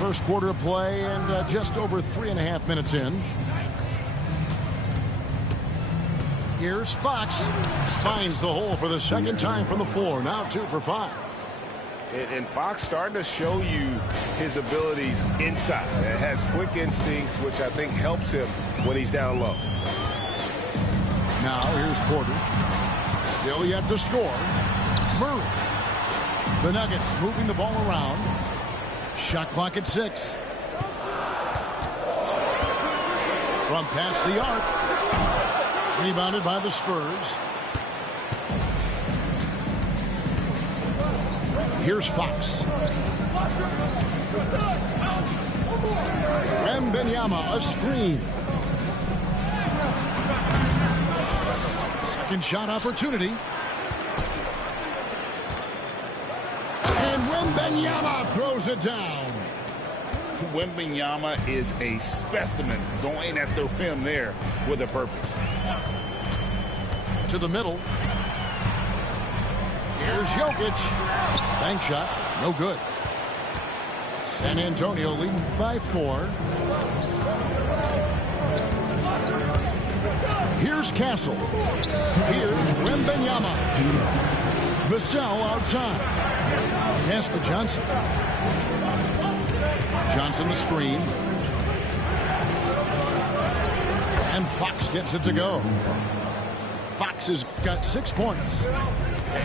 First quarter of play and just over 3.5 minutes in. Here's Fox. Finds the hole for the second time from the floor. Now 2 for 5. And Fox starting to show you his abilities inside. It has quick instincts, which I think helps him when he's down low. Now here's Porter. Still yet to score. Murray. The Nuggets moving the ball around. Shot clock at 6. From past the arc. Rebounded by the Spurs. Here's Fox. Wembanyama, a screen. Second shot opportunity. And Wembanyama throws it down. Wembanyama is a specimen going at the rim there with a purpose. To the middle. Here's Jokic. Bank shot, no good. San Antonio leading by 4. Here's Castle. Here's Wembanyama. Vassell outside. Pass to Johnson. Johnson the screen. And Fox gets it to go. Fox has got 6 points.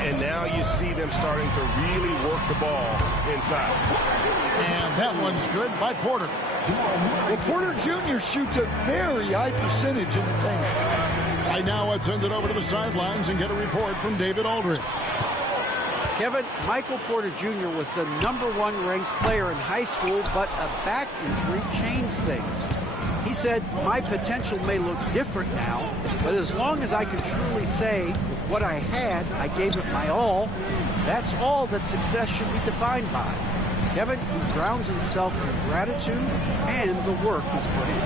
And now you see them starting to really work the ball inside. And that one's good by Porter. Well, Porter Jr. shoots a very high percentage in the paint. Right now, let's send it over to the sidelines and get a report from David Aldridge. Kevin, Michael Porter Jr. was the #1 ranked player in high school, but a back injury changed things. He said, my potential may look different now, but as long as I can truly say with what I had, I gave it my all, that's all that success should be defined by. Kevin, he grounds himself in gratitude and the work he's put in.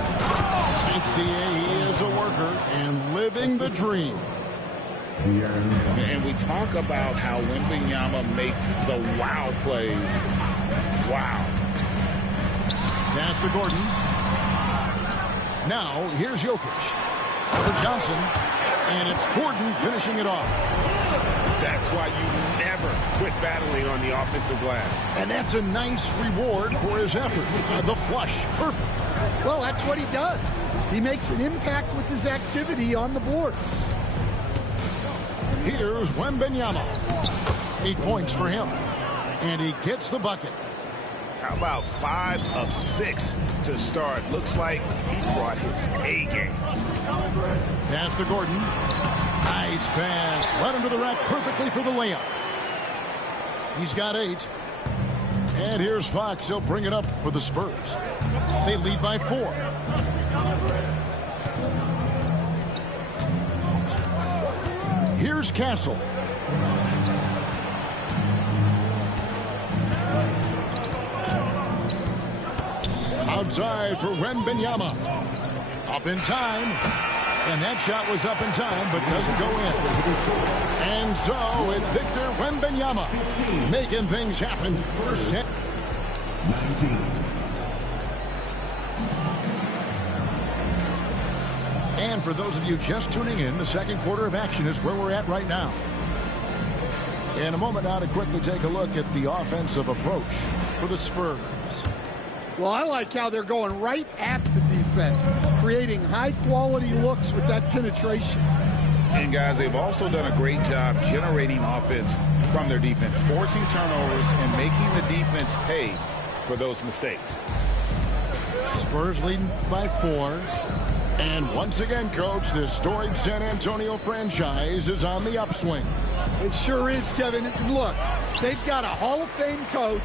HDA, he is a worker and living the dream. And we talk about how Wembanyama makes the wow plays. Wow. Pass to Gordon. Now, here's Jokic. For Johnson. And it's Gordon finishing it off. That's why you never quit battling on the offensive glass. And that's a nice reward for his effort. The flush. Perfect. Well, that's what he does. He makes an impact with his activity on the board. Here's Wembanyama. 8 points for him. And he gets the bucket. How about 5 of 6 to start? Looks like he brought his A game. Pass to Gordon. Nice pass. Right under the rack perfectly for the layup. He's got 8. And here's Fox. He'll bring it up for the Spurs. They lead by 4. Here's Castle. Outside for Wembanyama. Up in time. And that shot was up in time, but doesn't go in. And so it's Victor Wembanyama making things happen. First set. 19. And for those of you just tuning in, the second quarter of action is where we're at right now. In a moment now to quickly take a look at the offensive approach for the Spurs. Well, I like how they're going right at the defense, creating high-quality looks with that penetration. And, guys, they've also done a great job generating offense from their defense, forcing turnovers and making the defense pay for those mistakes. Spurs leading by 4. And once again, Coach, this storied San Antonio franchise is on the upswing. It sure is, Kevin. Look, they've got a Hall of Fame coach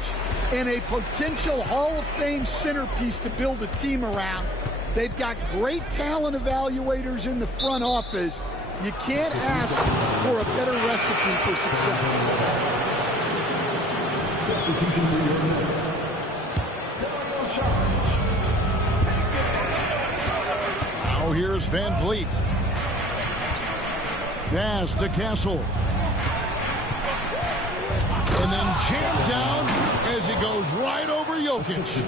and a potential Hall of Fame centerpiece to build a team around. They've got great talent evaluators in the front office. You can't ask for a better recipe for success. Now here's Van Vliet. Pass to Castle. And then jammed down as he goes right over Jokic.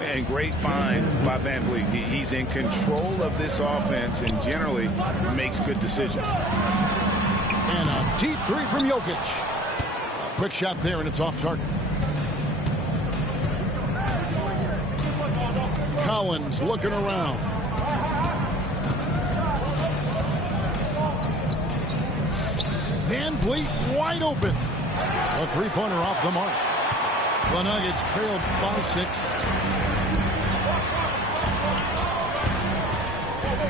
And great find by Van Vliet. He's in control of this offense and generally makes good decisions. And a deep three from Jokic. A quick shot there, and it's off target. Collins looking around. Van Vliet wide open. A three-pointer off the mark. The Nuggets trailed by 6.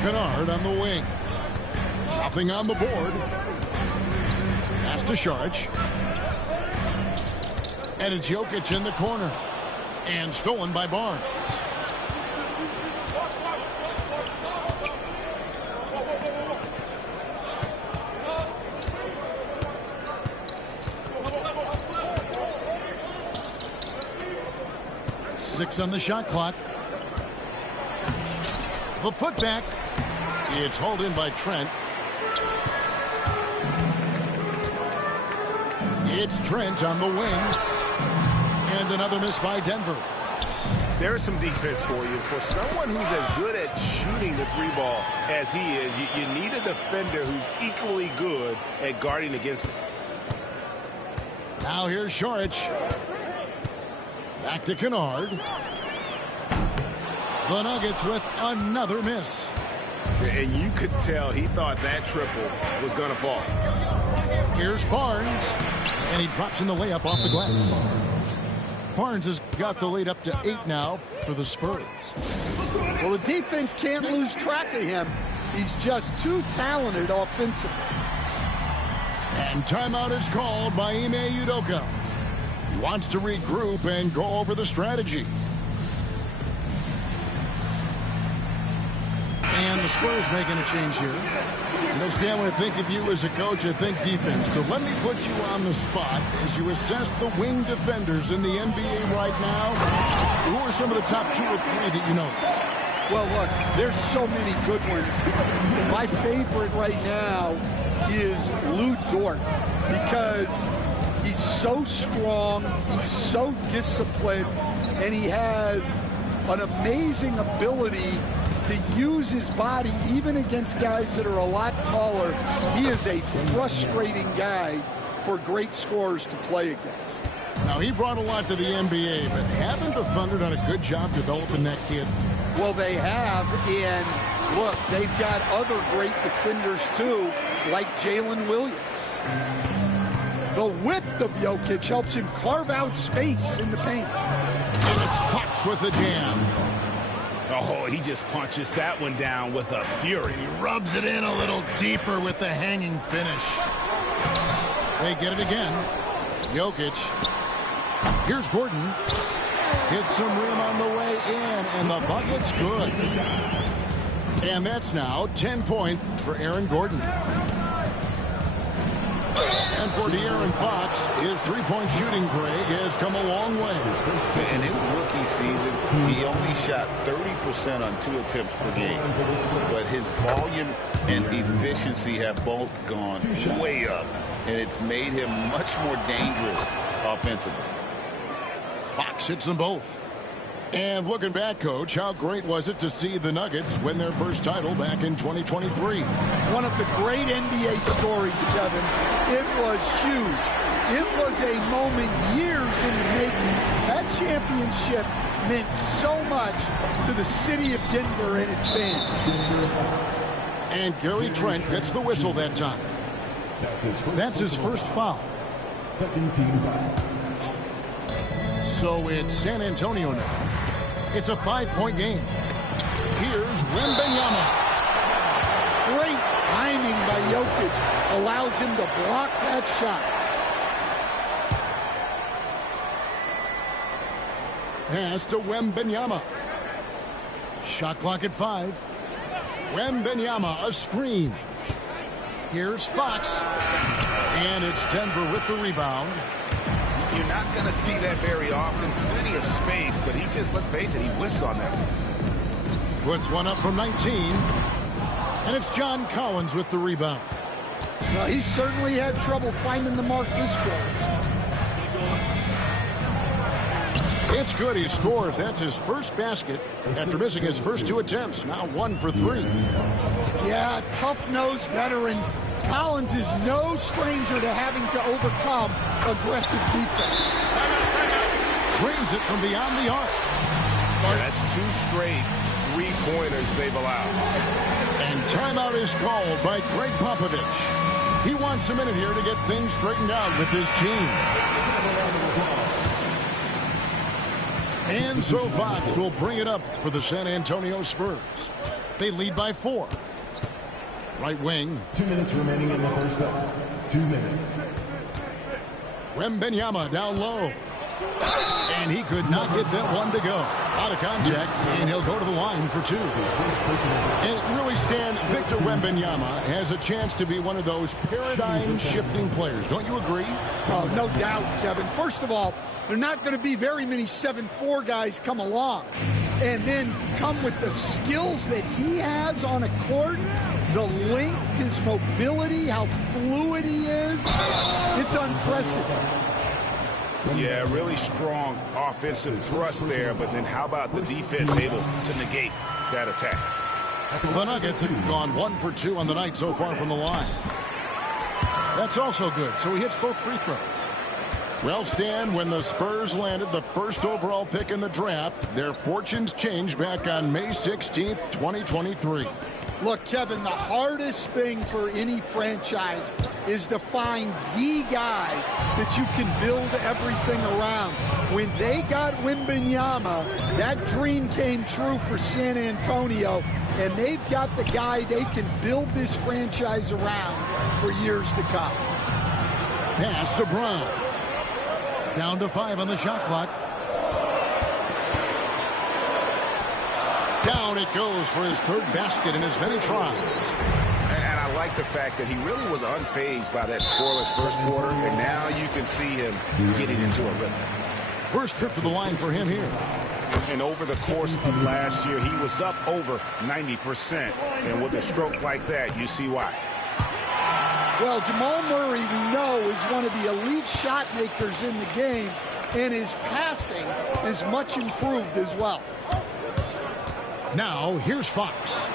Kennard on the wing. Nothing on the board. Pass to Saric. And it's Jokic in the corner. And stolen by Barnes. Six on the shot clock. The putback. It's hauled in by Trent. It's Trent on the wing. And another miss by Denver. There's some defense for you. For someone who's as good at shooting the three ball as he is, you need a defender who's equally good at guarding against it. Now here's Saric. Back to Kennard. The Nuggets with another miss. And you could tell he thought that triple was going to fall. Here's Barnes. And he drops in the layup off the glass. Barnes has got the lead up to 8 now for the Spurs. Well, the defense can't lose track of him. He's just too talented offensively. And timeout is called by Ime Udoka. He wants to regroup and go over the strategy. And the Spurs making a change here. You know, Stan, when I think of you as a coach, I think defense. So let me put you on the spot as you assess the wing defenders in the NBA right now. Who are some of the top 2 or 3 that you know? Well, look, there's so many good ones. My favorite right now is Lou Dort because he's so strong, he's so disciplined, and he has an amazing ability to use his body even against guys that are a lot taller. He is a frustrating guy for great scorers to play against. Now, he brought a lot to the NBA, but haven't the Thunder done a good job developing that kid? Well, they have, and look, they've got other great defenders too, like Jalen Williams. The width of Jokic helps him carve out space in the paint. And it's Fox with the jam. Oh, he just punches that one down with a fury. He rubs it in a little deeper with the hanging finish. They get it again. Jokic. Here's Gordon. Hits some rim on the way in, and the bucket's good. And that's now 10 points for Aaron Gordon. And for De'Aaron Fox, his three-point shooting, Greg, has come a long way. In his rookie season, he only shot 30% on 2 attempts per game. But his volume and efficiency have both gone way up. And it's made him much more dangerous offensively. Fox hits them both. And looking back, Coach, how great was it to see the Nuggets win their first title back in 2023? One of the great NBA stories, Kevin. It was huge. It was a moment years in the making. That championship meant so much to the city of Denver and its fans. And Gary Trent gets the whistle that time. That's his first foul. Second team foul. So it's San Antonio now. It's a 5-point game. Here's Wembanyama. Great timing by Jokic allows him to block that shot. Pass to Wembanyama. Shot clock at 5. Wembanyama, a screen. Here's Fox. And it's Denver with the rebound. You're not going to see that very often. Plenty of space, but he just, let's face it, he whiffs on that. Puts one up from 19. And it's John Collins with the rebound. Well, he certainly had trouble finding the mark this quarter. It's good. He scores. That's his first basket after missing his first 2 attempts. Now 1 for 3. Yeah, tough-nosed veteran. Collins is no stranger to having to overcome aggressive defense. Drains it from beyond the arc. Yeah, that's 2 straight 3-pointers they've allowed. And timeout is called by Greg Popovich. He wants a minute here to get things straightened out with his team. And so Fox will bring it up for the San Antonio Spurs. They lead by 4. Right wing. 2 minutes remaining in the first half. 2 minutes. Wembanyama down low. And he could not get that one to go. Out of contact, and he'll go to the line for 2. And really, Stan, Victor Wembanyama has a chance to be one of those paradigm-shifting players. Don't you agree? Oh, no doubt, Kevin. First of all, there are not going to be very many 7'4" guys come along. And then come with the skills that he has on a court, the length, his mobility, how fluid he is. It's unprecedented. Yeah, really strong offensive thrust there, but then how about the defense able to negate that attack? The Nuggets have gone 1 for 2 on the night so far from the line. That's also good, so he hits both free throws. Well, Stan, when the Spurs landed the first overall pick in the draft, their fortunes changed back on May 16th, 2023. Look, Kevin, the hardest thing for any franchise is to find the guy that you can build everything around. When they got Wembanyama, that dream came true for San Antonio, and they've got the guy they can build this franchise around for years to come. Pass to Brown. Down to 5 on the shot clock. Down it goes for his 3rd basket in as many tries. And I like the fact that he really was unfazed by that scoreless first quarter, and now you can see him getting into a rhythm. First trip to the line for him here. And over the course of last year, he was up over 90%. And with a stroke like that, you see why. Well, Jamal Murray, we know, is one of the elite shot makers in the game, and his passing is much improved as well. Now, here's Fox.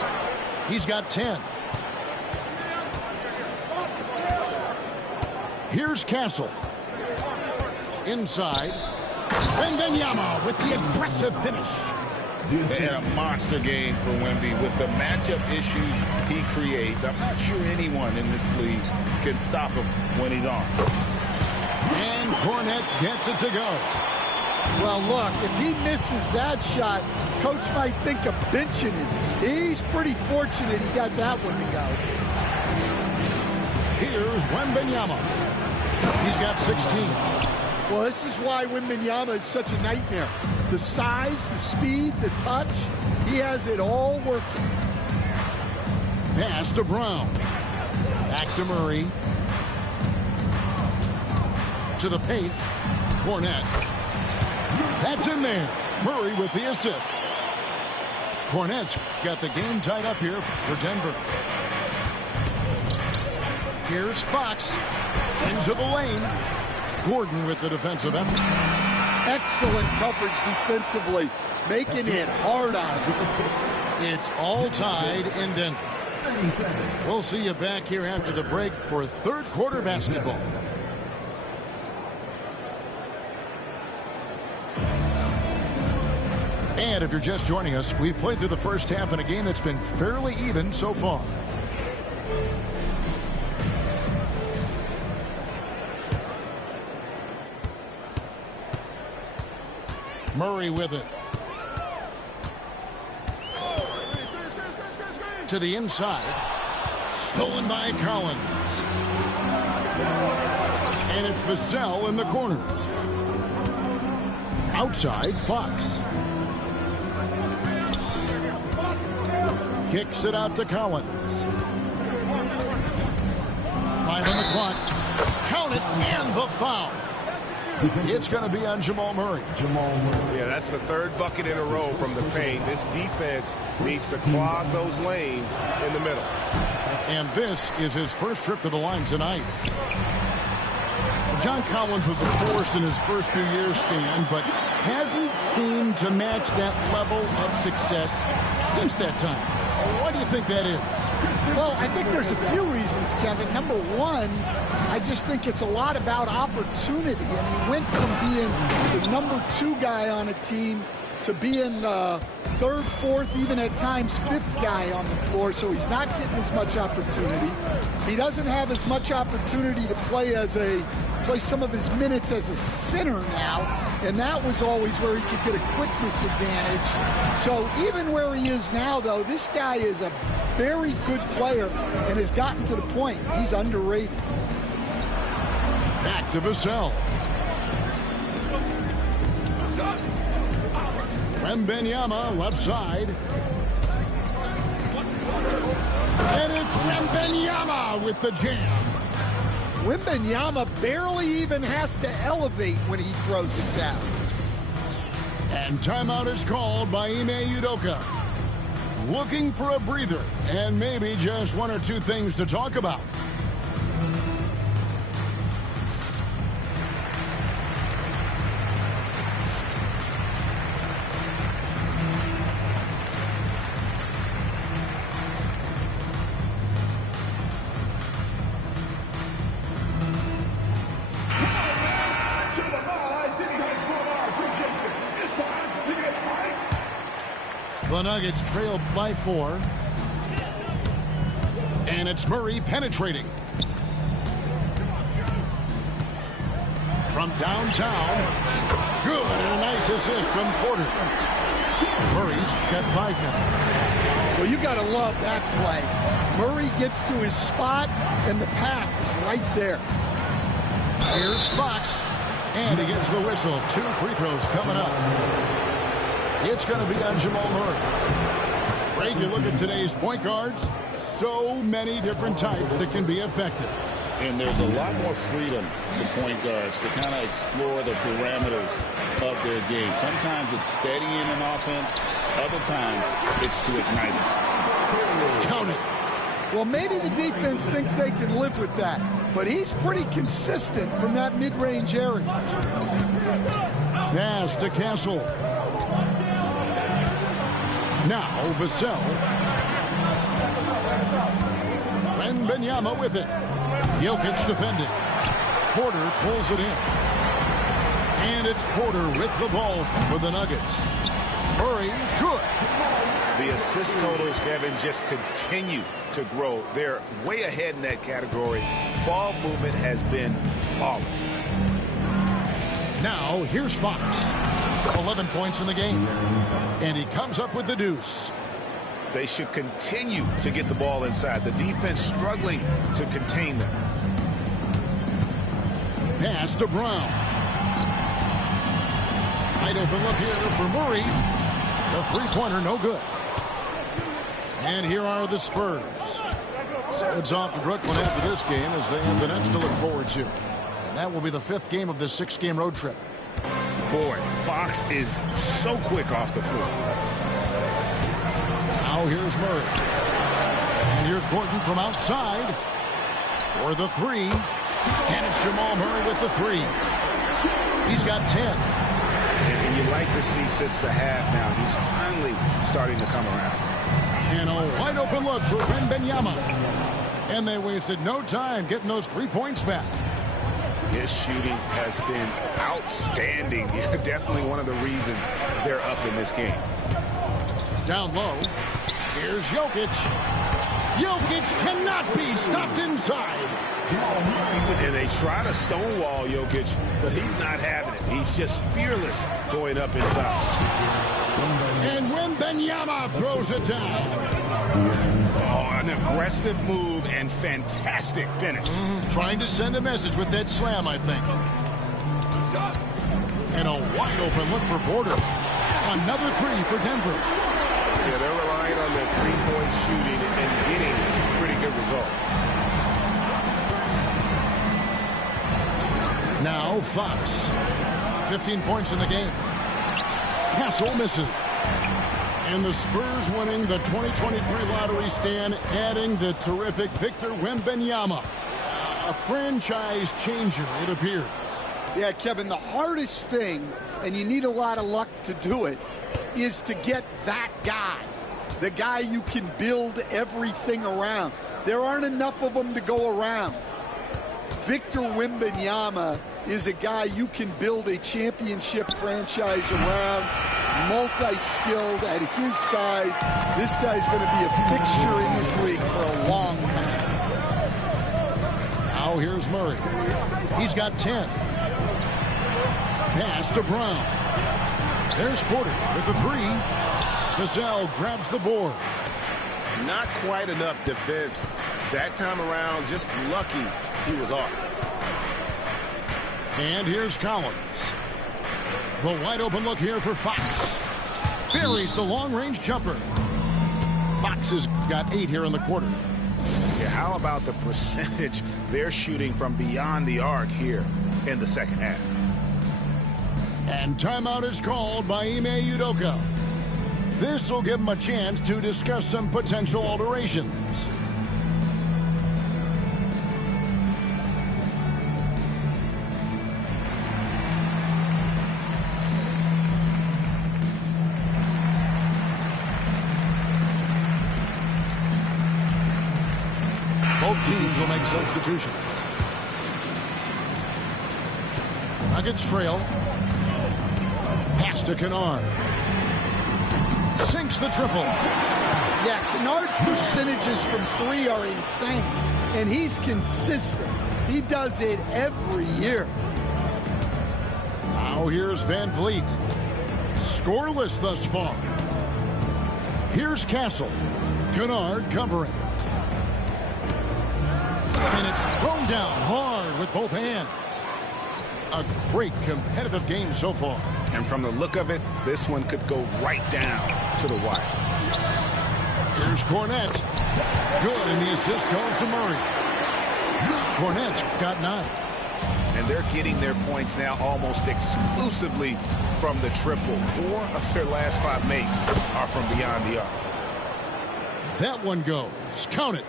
He's got 10. Here's Castle. Inside. Wembanyama with the aggressive finish. They had a monster game for Wemby with the matchup issues he creates. I'm not sure anyone in this league can stop him when he's on. And Cornet gets it to go. Well, look, if he misses that shot, coach might think of benching him. He's pretty fortunate he got that one to go. Here's Wembanyama. He's got 16. Well, this is why Wembanyama is such a nightmare. The size, the speed, the touch, he has it all working. Pass to Brown. Back to Murray. To the paint. Cornet. That's in there. Murray with the assist. Cornet's got the game tied up here for Denver. Here's Fox into the lane. Gordon with the defensive effort. Excellent coverage defensively, making it hard on him. It's all tied in Denver. We'll see you back here after the break for 3rd quarter basketball. And if you're just joining us, we've played through the first half in a game that's been fairly even so far. Murray with it. To the inside. Stolen by Collins. And it's Vassell in the corner. Outside, Fox. Kicks it out to Collins. 5 on the clock. Count it, and the foul. It's going to be on Jamal Murray. Yeah, that's the 3rd bucket in a row from the paint. This defense needs to clog those lanes in the middle. And this is his first trip to the line tonight. John Collins was a force in his first few years, Stan, but hasn't seemed to match that level of success since that time. Why do you think that is? Well, I think there's a few reasons, Kevin. Number one, I just think it's a lot about opportunity, and he went from being the number 2 guy on a team to being the 3rd, 4th, even at times 5th guy on the floor, so he's not getting as much opportunity. He doesn't have as much opportunity to play some of his minutes as a center now, and that was always where he could get a quickness advantage. So even where he is now, though, this guy is a very good player and has gotten to the point he's underrated. Back to Vassell. Wembanyama left side. And it's Wembanyama with the jam. Wembanyama barely even has to elevate when he throws it down. And timeout is called by Ime Udoka. Looking for a breather and maybe just 1 or 2 things to talk about. The Nuggets trail by 4. And it's Murray penetrating. From downtown. Good, and a nice assist from Porter. Murray's got 5 now. Well, you got to love that play. Murray gets to his spot, and the pass is right there. Here's Fox. And he gets the whistle. 2 free throws coming up. It's going to be on Jamal Murray. Greg, you look at today's point guards, so many different types that can be effective. And there's a lot more freedom to point guards to kind of explore the parameters of their game. Sometimes it's steadying an offense. Other times it's to ignite it. Count it. Well, maybe the defense thinks they can live with that, but he's pretty consistent from that mid-range area. Pass to Castle. Now Vassell. Wembanyama with it. Jokic defending. Porter pulls it in. And it's Porter with the ball for the Nuggets. Murray, good. The assist totals, Kevin, just continue to grow. They're way ahead in that category. Ball movement has been flawless. Now here's Fox. 11 points in the game. And he comes up with the deuce. They should continue to get the ball inside. The defense struggling to contain them. Pass to Brown. Wide open look here for Murray. The three-pointer no good. And here are the Spurs. So it's off to Brooklyn after this game as they have the Nets to look forward to. And that will be the 5th game of this 6-game road trip. Boy, Fox is so quick off the floor. Now here's Murray. And here's Gordon from outside for the 3. And it's Jamal Murray with the 3. He's got 10. And you like to see since the half now, he's finally starting to come around. And a wide open look for Wembanyama. And they wasted no time getting those 3 points back. His shooting has been outstanding. Definitely one of the reasons they're up in this game. Down low. Here's Jokic. Jokic cannot be stopped inside. And they try to stonewall Jokic, but he's not having it. He's just fearless going up inside. And Wembanyama throws it down. Oh, an aggressive move and fantastic finish. Trying to send a message with that slam, I think. And a wide open look for Porter. Another 3 for Denver. Yeah, they're relying on their three-point shooting and getting pretty good results. Now Fox. 15 points in the game. Castle misses. And the Spurs winning the 2023 lottery stand, adding the terrific Victor Wembanyama. A franchise changer, it appears. Yeah, Kevin, the hardest thing and you need a lot of luck to do it, is to get that guy, the guy you can build everything around. There aren't enough of them to go around. Victor Wembanyama is a guy you can build a championship franchise around, multi-skilled at his size. This guy's going to be a fixture in this league for a long time. Now here's Murray. He's got 10. Pass to Brown. There's Porter with the 3. Vassell grabs the board. Not quite enough defense that time around. Just lucky he was off. And here's Collins. The wide open look here for Fox. Buries the long-range jumper. Fox has got 8 here in the quarter. Yeah, how about the percentage they're shooting from beyond the arc here in the second half? And timeout is called by Ime Udoka. This will give him a chance to discuss some potential alterations. Both teams will make substitutions. Nuggets trail. Pass to Kennard. Sinks the triple. Yeah, Kennard's percentages from 3 are insane, and he's consistent. He does it every year. Now here's Van Vliet. Scoreless thus far. Here's Castle. Kennard covering. And it's thrown down hard with both hands. A great competitive game so far. And from the look of it, this one could go right down to the wire. Here's Cornette. Good, and the assist goes to Murray. Cornette's got 9. And they're getting their points now almost exclusively from the triple. 4 of their last 5 makes are from beyond the arc. That one goes. Count it.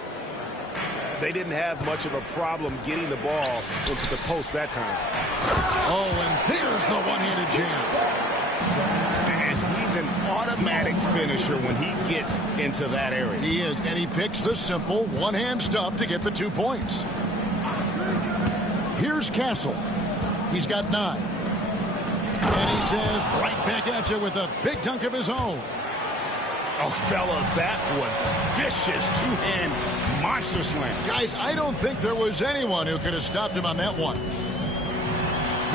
They didn't have much of a problem getting the ball into the post that time. Oh, and there's the one-handed jam. And he's an automatic finisher when he gets into that area. He is, and he picks the simple one-hand stuff to get the 2 points. Here's Castle. He's got 9. And he says, right back at you with a big dunk of his own. Oh, fellas, that was vicious two-hand monster slam. Guys, I don't think there was anyone who could have stopped him on that one.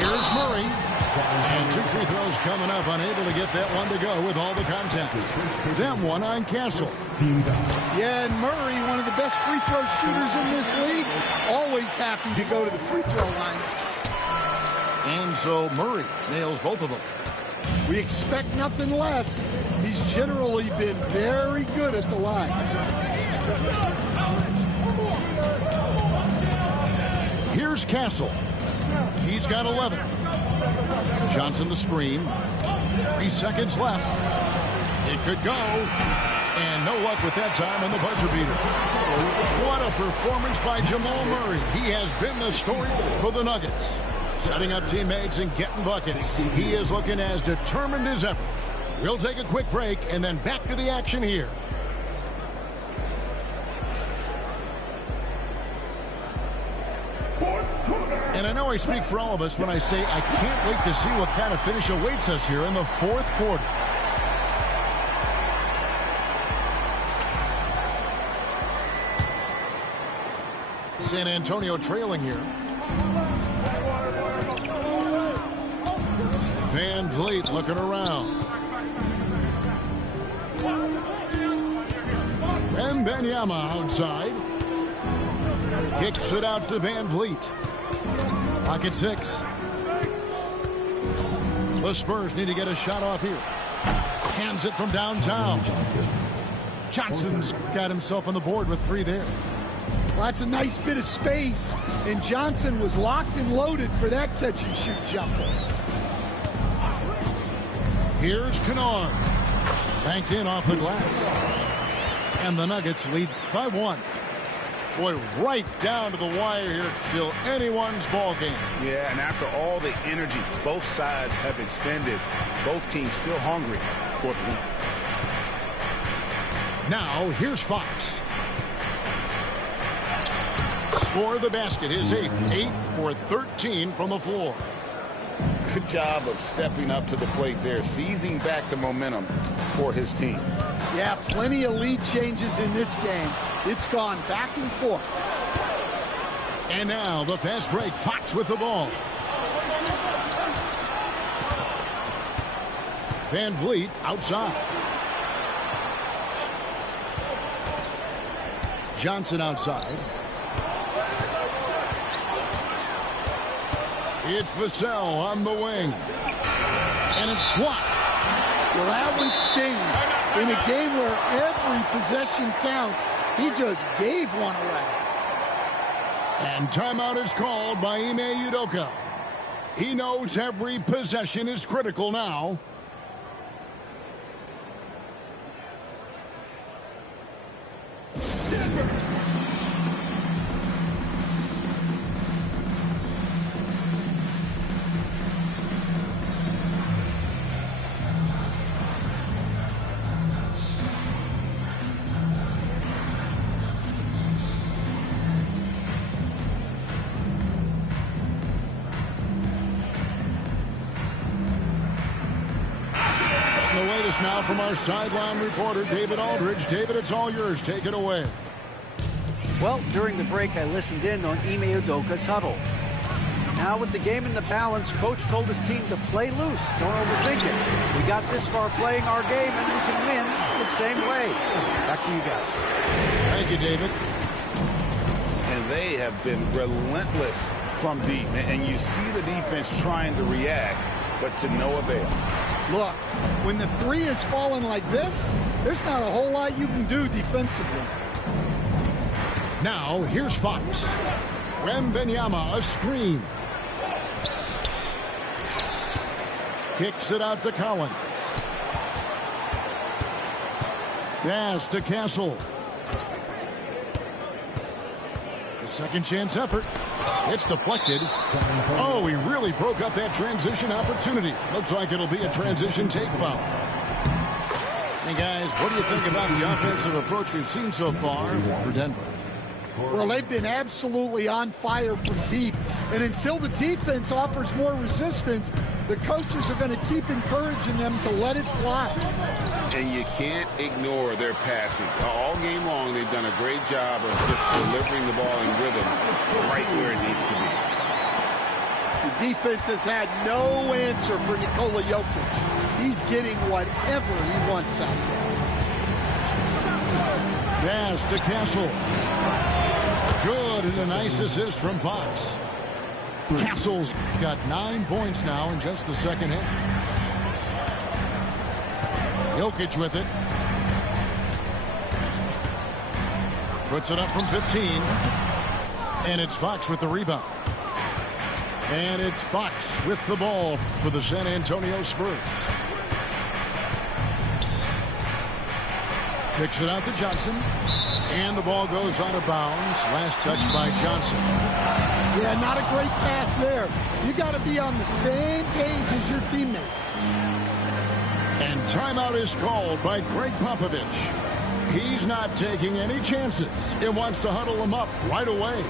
Here's Murray. And 2 free throws coming up, unable to get that one to go with all the contact. That one on Castle. Yeah, and Murray, one of the best free throw shooters in this league, always happy to go to the free throw line. And so Murray nails both of them. We expect nothing less. He's generally been very good at the line. Here's Castle. He's got 11. Johnson the screen. 3 seconds left. It could go. And no luck with that time on the buzzer beater. What a performance by Jamal Murray. He has been the story for the Nuggets. Setting up teammates and getting buckets. He is looking as determined as ever. We'll take a quick break and then back to the action here. And I know I speak for all of us when I say I can't wait to see what kind of finish awaits us here in the 4th quarter. San Antonio trailing here. Van Vliet looking around. Wembanyama outside. Kicks it out to Van Vliet. Clock at 6. The Spurs need to get a shot off here. Hands it from downtown. Johnson's got himself on the board with 3 there. Well, that's a nice bit of space, and Johnson was locked and loaded for that catch-and-shoot jumper. Here's Kennard. Banked in off the glass. And the Nuggets lead by 1. Boy, right down to the wire here. Still anyone's ball game. Yeah, and after all the energy both sides have expended, both teams still hungry for the win. Now, here's Fox. Score the basket, his 8th. 8 for 13 from the floor. Good job of stepping up to the plate there, seizing back the momentum for his team. Yeah, plenty of lead changes in this game. It's gone back and forth. And now the fast break. Fox with the ball. Van Vliet outside. Johnson outside. It's Vassell on the wing. And it's blocked. Well, that one stings. In a game where every possession counts, he just gave one away. And timeout is called by Ime Udoka. He knows every possession is critical now. The latest now from our sideline reporter, David Aldridge. David, it's all yours. Take it away. Well, during the break, I listened in on Ime Udoka's huddle. Now with the game in the balance, Coach told his team to play loose. Don't overthink it. We got this far playing our game, and we can win the same way. Back to you guys. Thank you, David. And they have been relentless from deep. And you see the defense trying to react, but to no avail. Look, when the three is falling like this, there's not a whole lot you can do defensively. Now, here's Fox. Wembanyama, a screen. Kicks it out to Collins. Pass to Castle. The second chance effort. It's deflected. Oh, he really broke up that transition opportunity. Looks like it'll be a transition take foul. Hey, guys, what do you think about the offensive approach we've seen so far for Denver? Well, they've been absolutely on fire from deep. And until the defense offers more resistance, the coaches are going to keep encouraging them to let it fly. And you can't ignore their passing. All game long, they've done a great job of just delivering the ball in rhythm right where it needs to be. The defense has had no answer for Nikola Jokic. He's getting whatever he wants out there. Pass to Castle. Good, and a nice assist from Fox. Castle's got 9 points now in just the second half. Jokic with it. Puts it up from 15. And it's Fox with the rebound. And it's Fox with the ball for the San Antonio Spurs. Kicks it out to Johnson. And the ball goes out of bounds. Last touch by Johnson. Yeah, not a great pass there. You got to be on the same page as your teammates. And timeout is called by Greg Popovich. He's not taking any chances. He wants to huddle them up right away.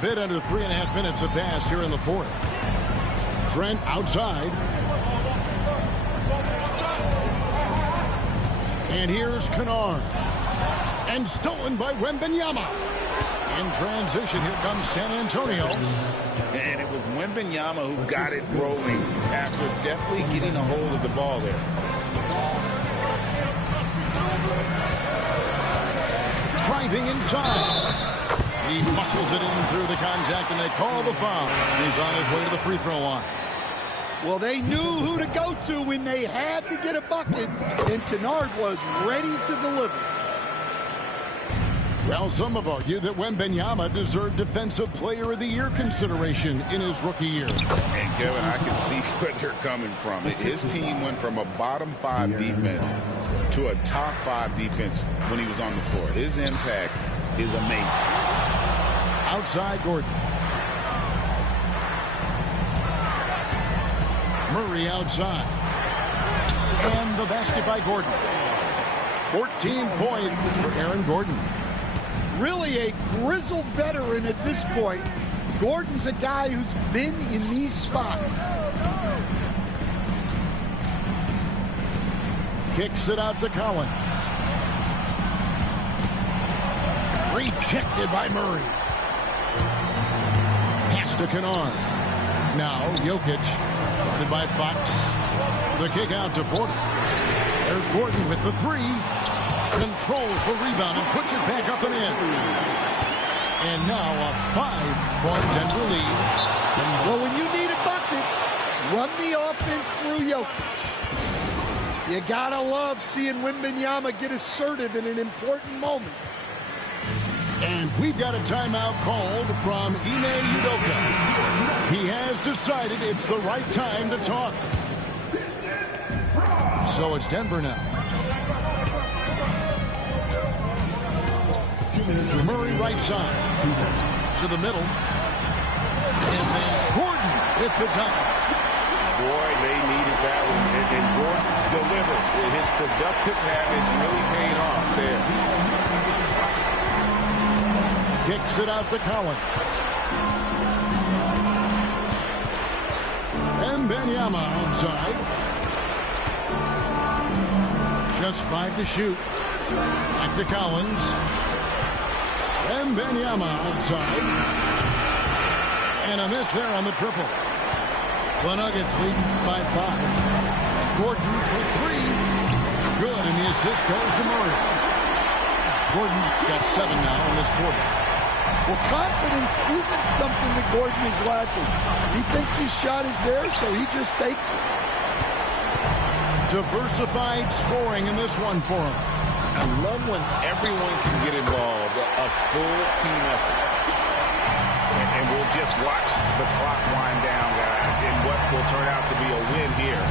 bit under 3.5 minutes have passed here in the fourth. Trent outside. And here's Kennard. And stolen by Wembanyama. In transition, here comes San Antonio. And it was Wembanyama who got it rolling after definitely getting a hold of the ball there. Driving inside. He muscles it in through the contact, and they call the foul. He's on his way to the free throw line. Well, they knew who to go to when they had to get a bucket, and Kennard was ready to deliver. Well, some have argued that Wembanyama deserved Defensive Player of the Year consideration in his rookie year. And, Kevin, I can see where they're coming from. His team went from a bottom 5 defense to a top 5 defense when he was on the floor. His impact is amazing. Outside Gordon. Murray outside. And the basket by Gordon. 14 points for Aaron Gordon. Really a grizzled veteran at this point. Gordon's a guy who's been in these spots. Kicks it out to Collins. Rejected by Murray. Pass to Kennard. Now Jokic. Guarded by Fox. The kick out to Porter. There's Gordon with the three. Controls the rebound and puts it back up and in. And now a 5-point Denver lead. Well, when you need a bucket, run the offense through Jokic. You gotta love seeing Wembanyama get assertive in an important moment. And we've got a timeout called from Ime Udoka. He has decided it's the right time to talk. So it's Denver now. Murray right side to the middle. And then Gordon with the dunk. Boy, they needed that one. And Gordon delivers. His productive habits really paid off there. Kicks it out to Collins. And Wembanyama outside. Just 5 to shoot. Back to Collins. And Wembanyama outside. And a miss there on the triple. The Nuggets lead by 5. Gordon for 3. Good, and the assist goes to Murray. Gordon's got 7 now in this quarter. Well, confidence isn't something that Gordon is lacking. He thinks his shot is there, so he just takes it. Diversified scoring in this one for him. I love when everyone can get involved, a full team effort. And we'll just watch the clock wind down, guys, in what will turn out to be a win here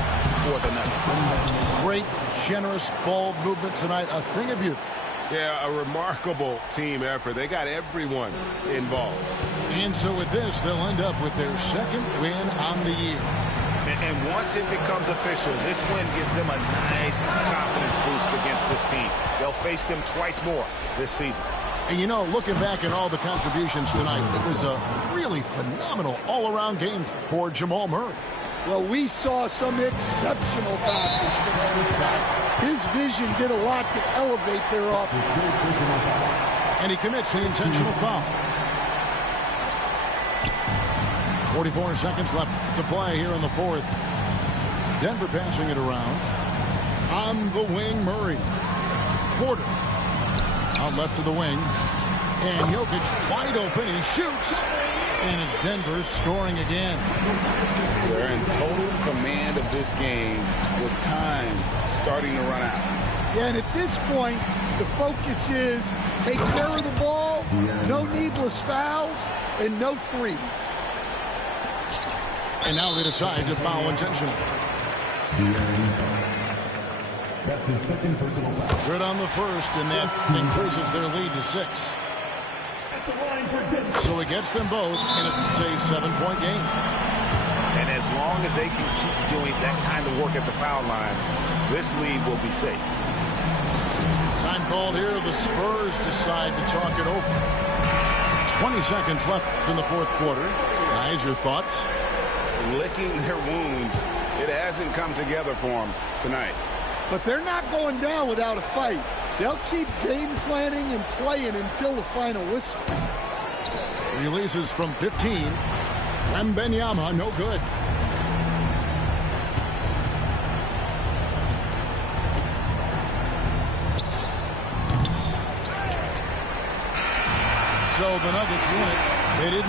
for the Nuggets. Great, generous ball movement tonight. A thing of beauty. Yeah, a remarkable team effort. They got everyone involved. And so with this, they'll end up with their second win on the year. And once it becomes official, this win gives them a nice confidence boost against this team. They'll face them twice more this season. And, you know, looking back at all the contributions tonight, it was a really phenomenal all-around game for Jamal Murray. Well, we saw some exceptional passes from this guy. His vision did a lot to elevate their offense. And he commits the intentional foul. 44 seconds left to play here in the fourth. Denver passing it around. On the wing, Murray. Porter. Out left to the wing. And Jokic wide open. He shoots. And it's Denver scoring again. They're in total command of this game with time starting to run out. Yeah, and at this point, the focus is take care of the ball, no needless fouls, and no threes. And now they decide to foul intentionally. That's his second personal foul. Good on the first, and that increases their lead to 6. So it gets them both, and it's a 7-point game. And as long as they can keep doing that kind of work at the foul line, this lead will be safe. Time called here. The Spurs decide to talk it over. 20 seconds left in the fourth quarter. Guys, your thoughts? Licking their wounds. It hasn't come together for them tonight. But they're not going down without a fight. They'll keep game planning and playing until the final whistle. Releases from 15. Wembanyama, no good. So the Nuggets win it. They didn't